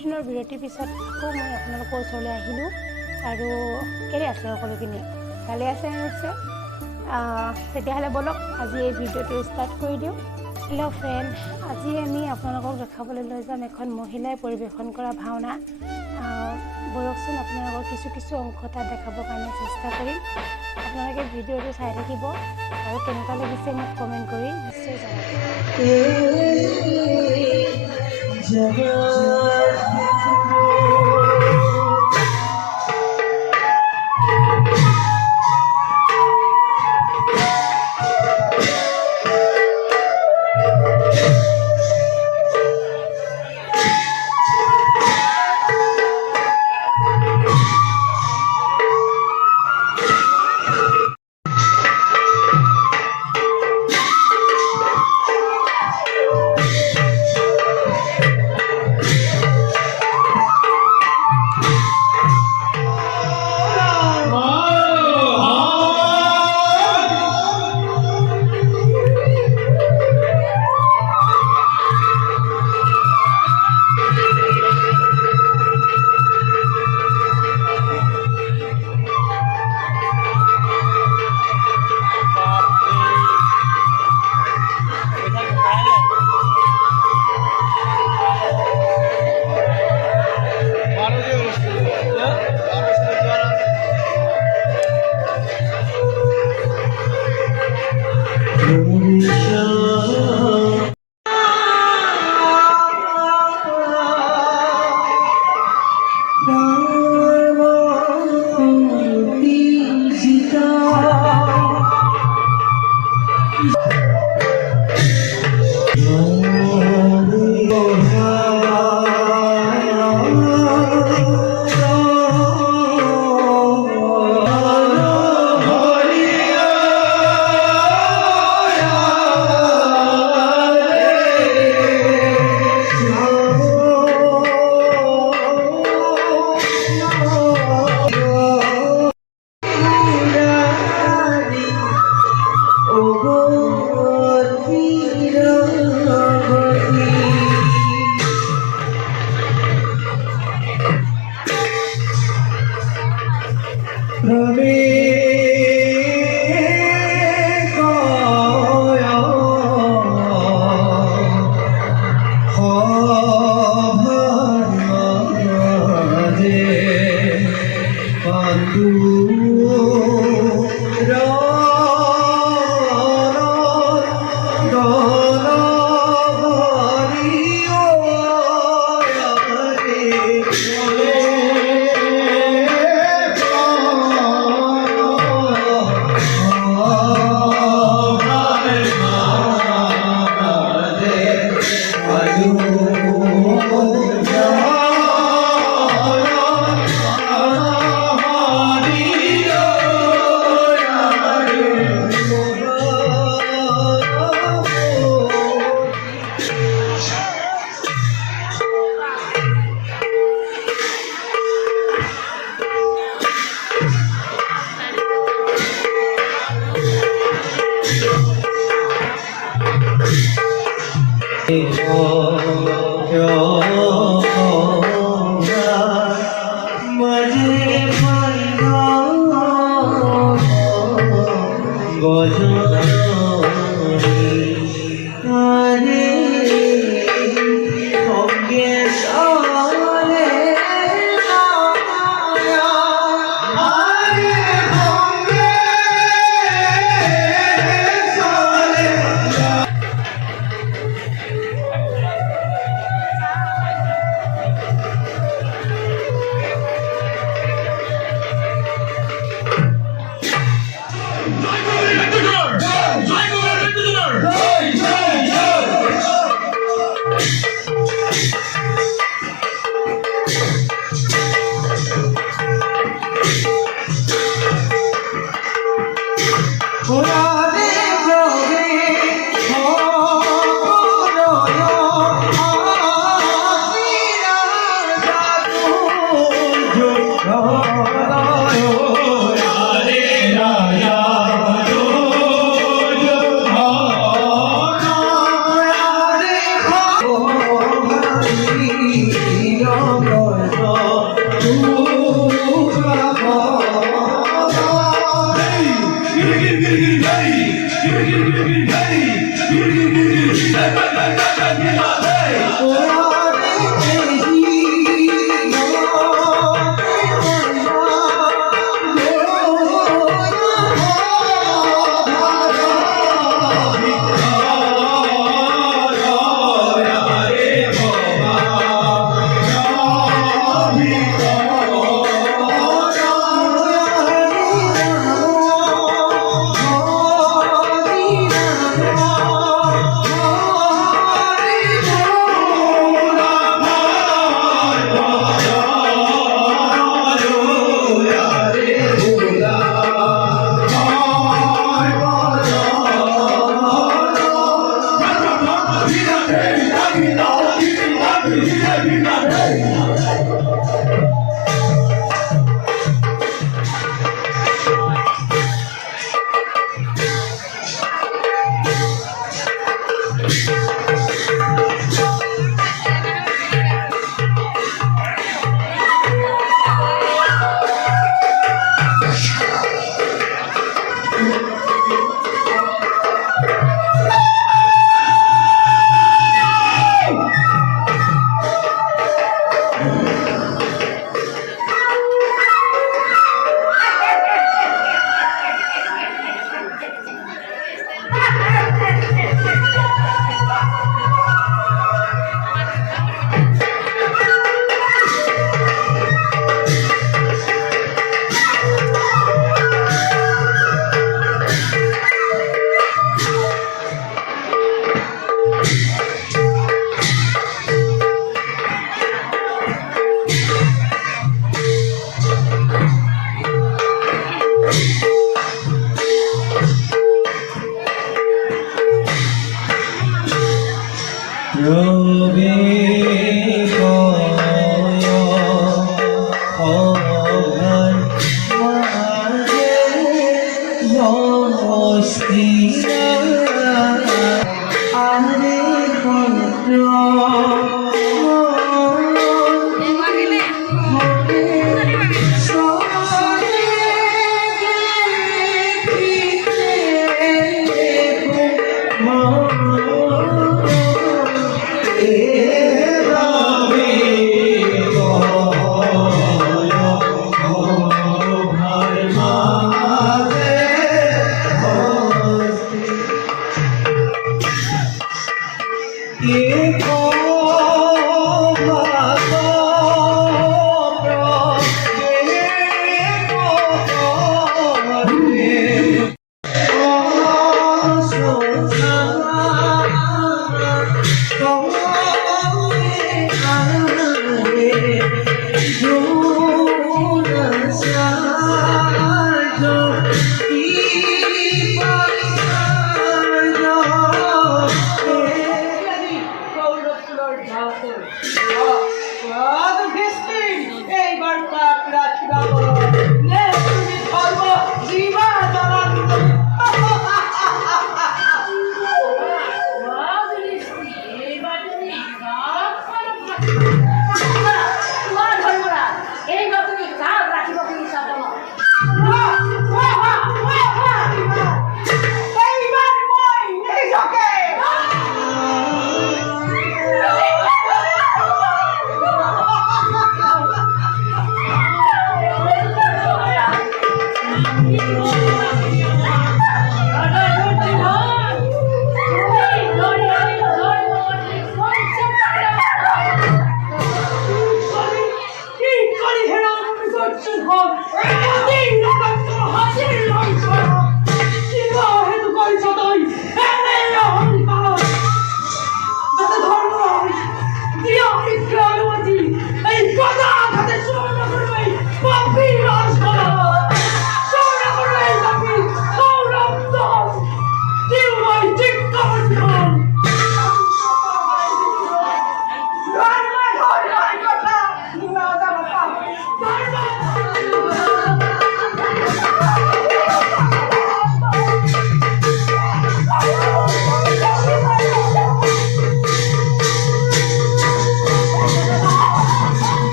দিনৰ বিৰতিৰ পিছত আকৌ মই আপোনালোকৰ ওচৰলৈ আহিলোঁ আৰু কেনে আছে সকলোখিনি ভালে আছে নিশ্চয়। তেতিয়াহ'লে বলক আজি এই ভিডিঅ'টো ষ্টাৰ্ট কৰি দিওঁ। হেল্ল' ফ্ৰেণ্ড, আজি আমি আপোনালোকক দেখাবলৈ লৈ যাম এখন মহিলাই পৰিৱেশন কৰা ভাওনা। বলকচোন আপোনালোকৰ কিছু অংশ তাত দেখাবৰ কাৰণে চেষ্টা কৰিম। আপোনালোকে ভিডিঅ'টো চাই থাকিব আৰু কেনেকুৱা লাগিছে মোক কমেণ্ট কৰি নিশ্চয় জনাব।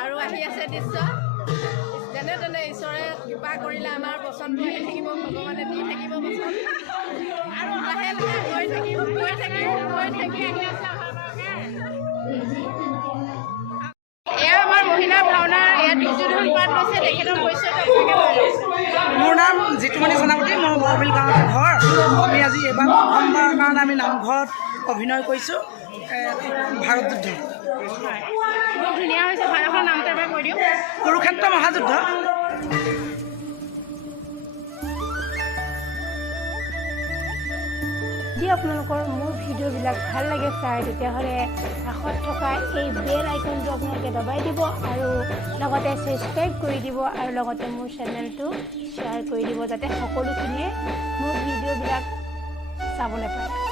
আৰু আহি আছে দৃশ্য যেনে তেনে ঈশ্বৰে কৃপা কৰিলে আমাৰ বচনটো আহি থাকিব, ভগৱানে দি থাকিব বচন আৰু লাহে লাহে গৈ থাকি আহি আছে। এয়া আমাৰ মহিলা ভাওনাৰ ইয়াত দুৰ্যোধন পাঠ লৈছে, তেখেতৰ পৰিচয়টো মোৰ নাম জিতুমণি সেনাপতি, মই বৰবিল গাঁৱৰ ঘৰ। আমি আজি এইবাৰ প্ৰথমবাৰৰ কাৰণে আমি নামঘৰত অভিনয় কৰিছোঁ ভাৰত যুদ্ধ। খুব ধুনীয়া হৈছে ভাওনাখনৰ নামটো এবাৰ কৈ দিওঁ। কুৰুক্ষেত্ৰ মহাযুদ্ধ। যদি আপোনালোকৰ মোৰ ভিডিঅ'বিলাক ভাল লাগে চাই, তেতিয়াহ'লে কাষত থকা এই বেল আইকনটো আপোনালোকে দবাই দিব আৰু লগতে ছাবস্ক্ৰাইব কৰি দিব আৰু লগতে মোৰ চেনেলটো শ্বেয়াৰ কৰি দিব, যাতে সকলোখিনিয়ে মোৰ ভিডিঅ'বিলাক চাবলৈ পায়।